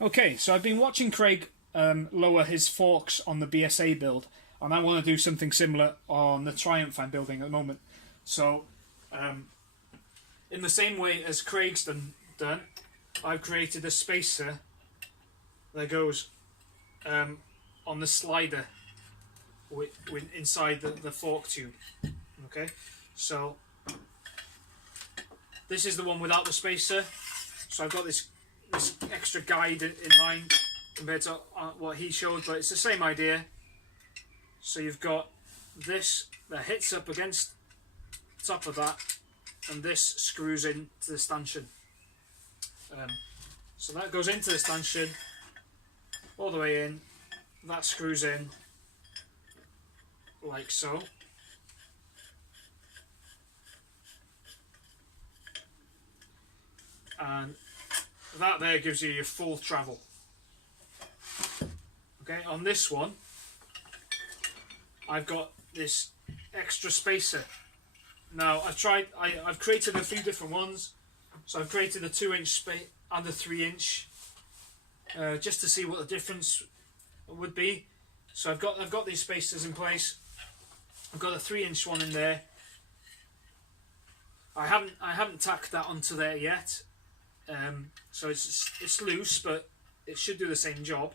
Okay, so I've been watching Craig lower his forks on the BSA build, and I want to do something similar on the Triumph I'm building at the moment. So, in the same way as Craig's done, I've created a spacer that goes on the slider with inside the fork tube. Okay, so this is the one without the spacer. So I've got this extra guide in mind compared to what he showed, but it's the same idea. So you've got this that hits up against the top of that, and this screws into the stanchion. So that goes into the stanchion all the way in. That screws in like so. And that there gives you your full travel. Okay, on this one, I've got this extra spacer. Now I've created a few different ones. So I've created a 2-inch space and a 3-inch, just to see what the difference would be. So I've got these spacers in place. I've got a 3-inch one in there. I haven't tacked that onto there yet. So it's loose, but it should do the same job.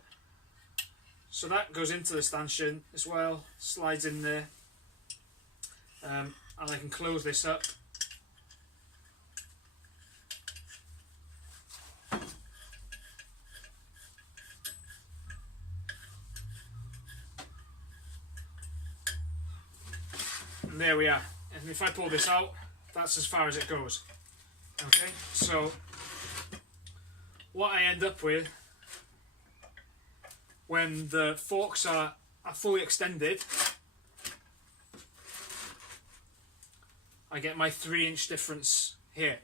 So that goes into the stanchion as well, slides in there, and I can close this up. And there we are. And if I pull this out, that's as far as it goes. Okay, so what I end up with when the forks are fully extended, I get my 3-inch difference here.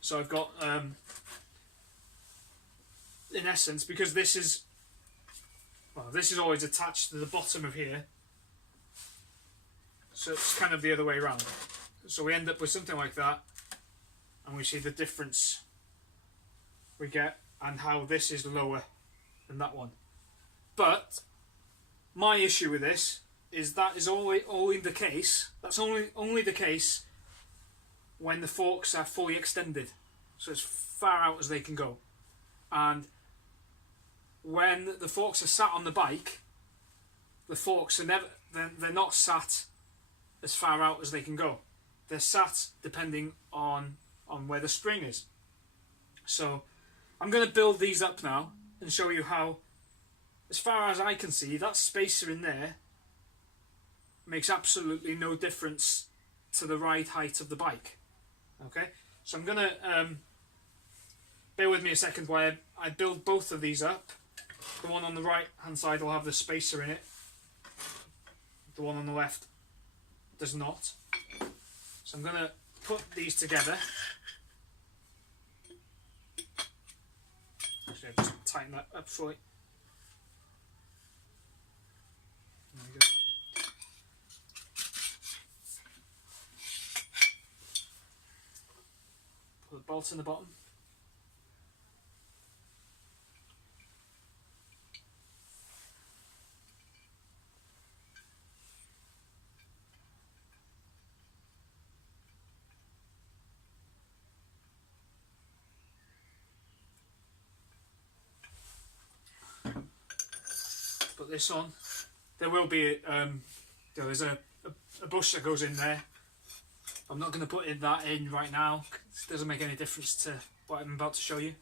So I've got, in essence, because this is always attached to the bottom of here, so it's kind of the other way around. So we end up with something like that, and we see the difference we get and how this is lower than that one. But my issue with this is that is only the case. That's only the case when the forks are fully extended, so as far out as they can go. And when the forks are sat on the bike, the forks are they're not sat as far out as they can go. They're sat depending on where the spring is. So I'm going to build these up now and show you how, as far as I can see, that spacer in there makes absolutely no difference to the ride height of the bike. Okay, so I'm going to bear with me a second while I build both of these up. The one on the right hand side will have the spacer in it. The one on the left does not. So I'm going to put these together. Actually, I'll just tighten that up for you. There we go. Put the bolt in the bottom. Put this on. There will be there's a bush that goes in there. I'm not going to put that in right now. It doesn't make any difference to what I'm about to show you.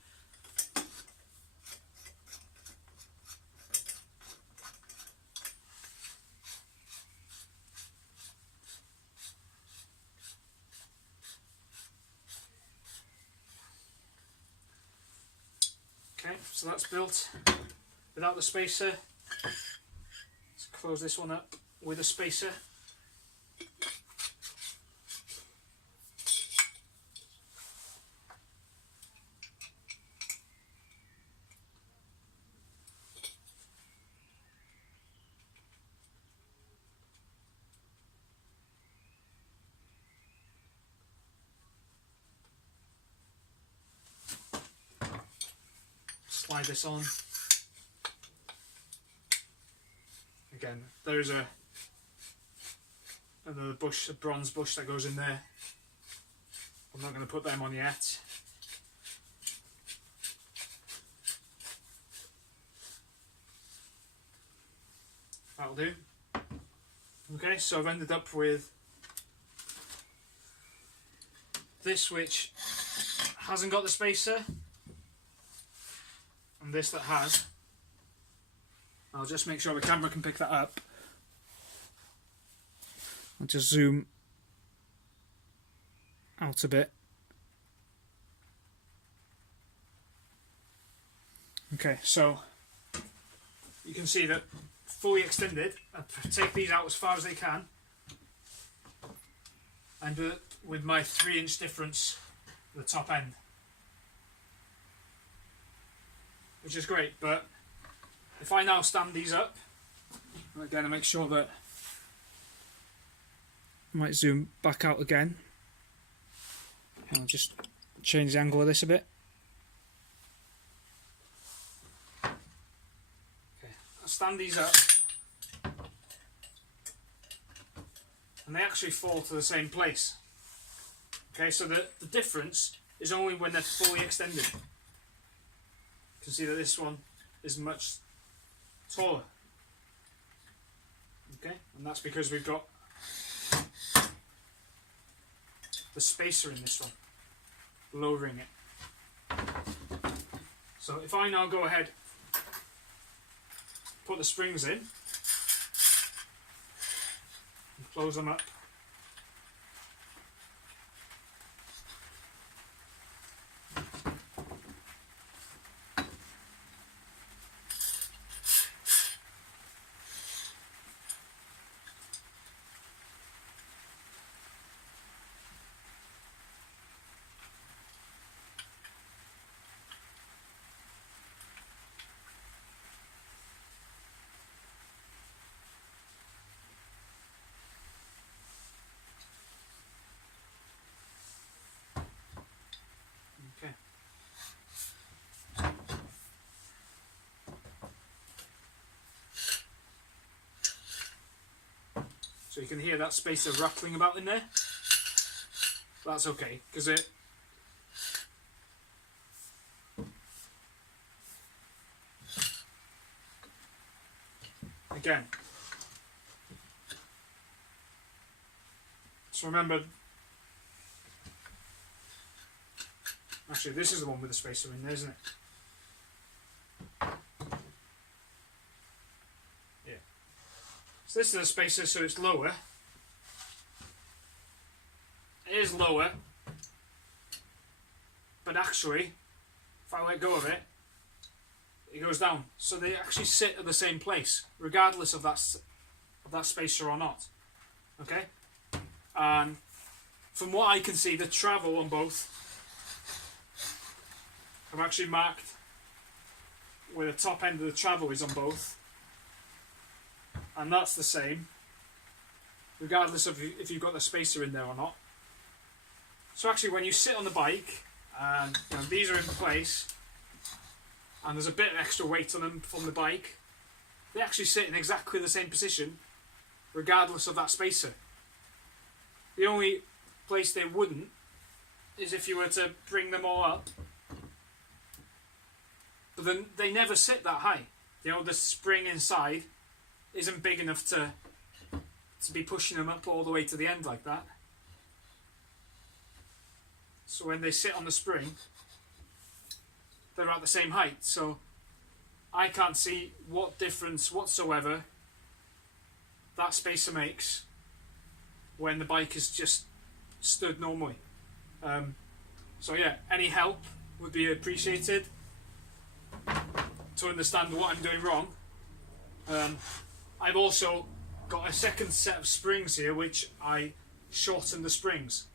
Okay, so that's built without the spacer. Let's close this one up with a spacer. slide this on. Again, there's another bush, a bronze bush that goes in there. I'm not going to put them on yet. That'll do. Okay, so I've ended up with this, which hasn't got the spacer, and this that has. I'll just make sure the camera can pick that up. I'll just zoom out a bit. Okay, so you can see that fully extended. I take these out as far as they can, and do it with my 3-inch difference at the top end, which is great. But if I now stand these up, again, I make sure that I might zoom back out again. I'll just change the angle of this a bit. Okay, I'll stand these up, and they actually fall to the same place. Okay, so the difference is only when they're fully extended. You can see that this one is much taller. Okay, and that's because we've got the spacer in this one, lowering it. So if I now go ahead, put the springs in, and close them up. Okay. So you can hear that spacer rattling about in there. That's okay, because again, so remember, actually this is the one with the spacer in there, isn't it? Yeah. So this is the spacer, so it's lower. It is lower, but actually, if I let go of it, it goes down. So they actually sit at the same place, regardless of that spacer or not. Okay? And from what I can see, the travel on both, I've actually marked where the top end of the travel is on both, and that's the same, regardless of if you've got the spacer in there or not. So actually, when you sit on the bike, and these are in place, and there's a bit of extra weight on them from the bike, they actually sit in exactly the same position, regardless of that spacer. The only place they wouldn't is if you were to bring them all up. But then they never sit that high. The spring inside isn't big enough to be pushing them up all the way to the end like that. So when they sit on the spring, they're at the same height. So I can't see what difference whatsoever that spacer makes when the bike is just stood normally. So yeah, any help would be appreciated to understand what I'm doing wrong. I've also got a second set of springs here, which I shorten the springs,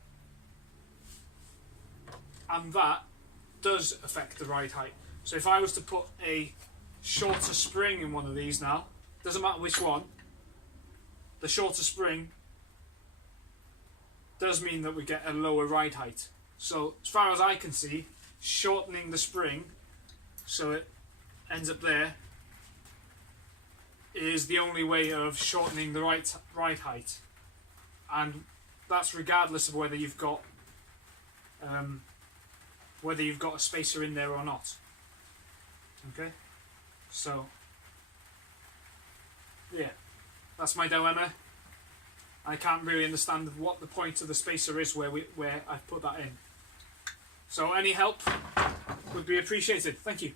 and that does affect the ride height. So if I was to put a shorter spring in one of these now, doesn't matter which one, the shorter spring does mean that we get a lower ride height. So as far as I can see, shortening the spring so it ends up there is the only way of shortening the ride height, and that's regardless of whether you've got a spacer in there or not. Okay, so yeah, that's my dilemma. I can't really understand what the point of the spacer is where I've put that in. So any help would be appreciated. Thank you.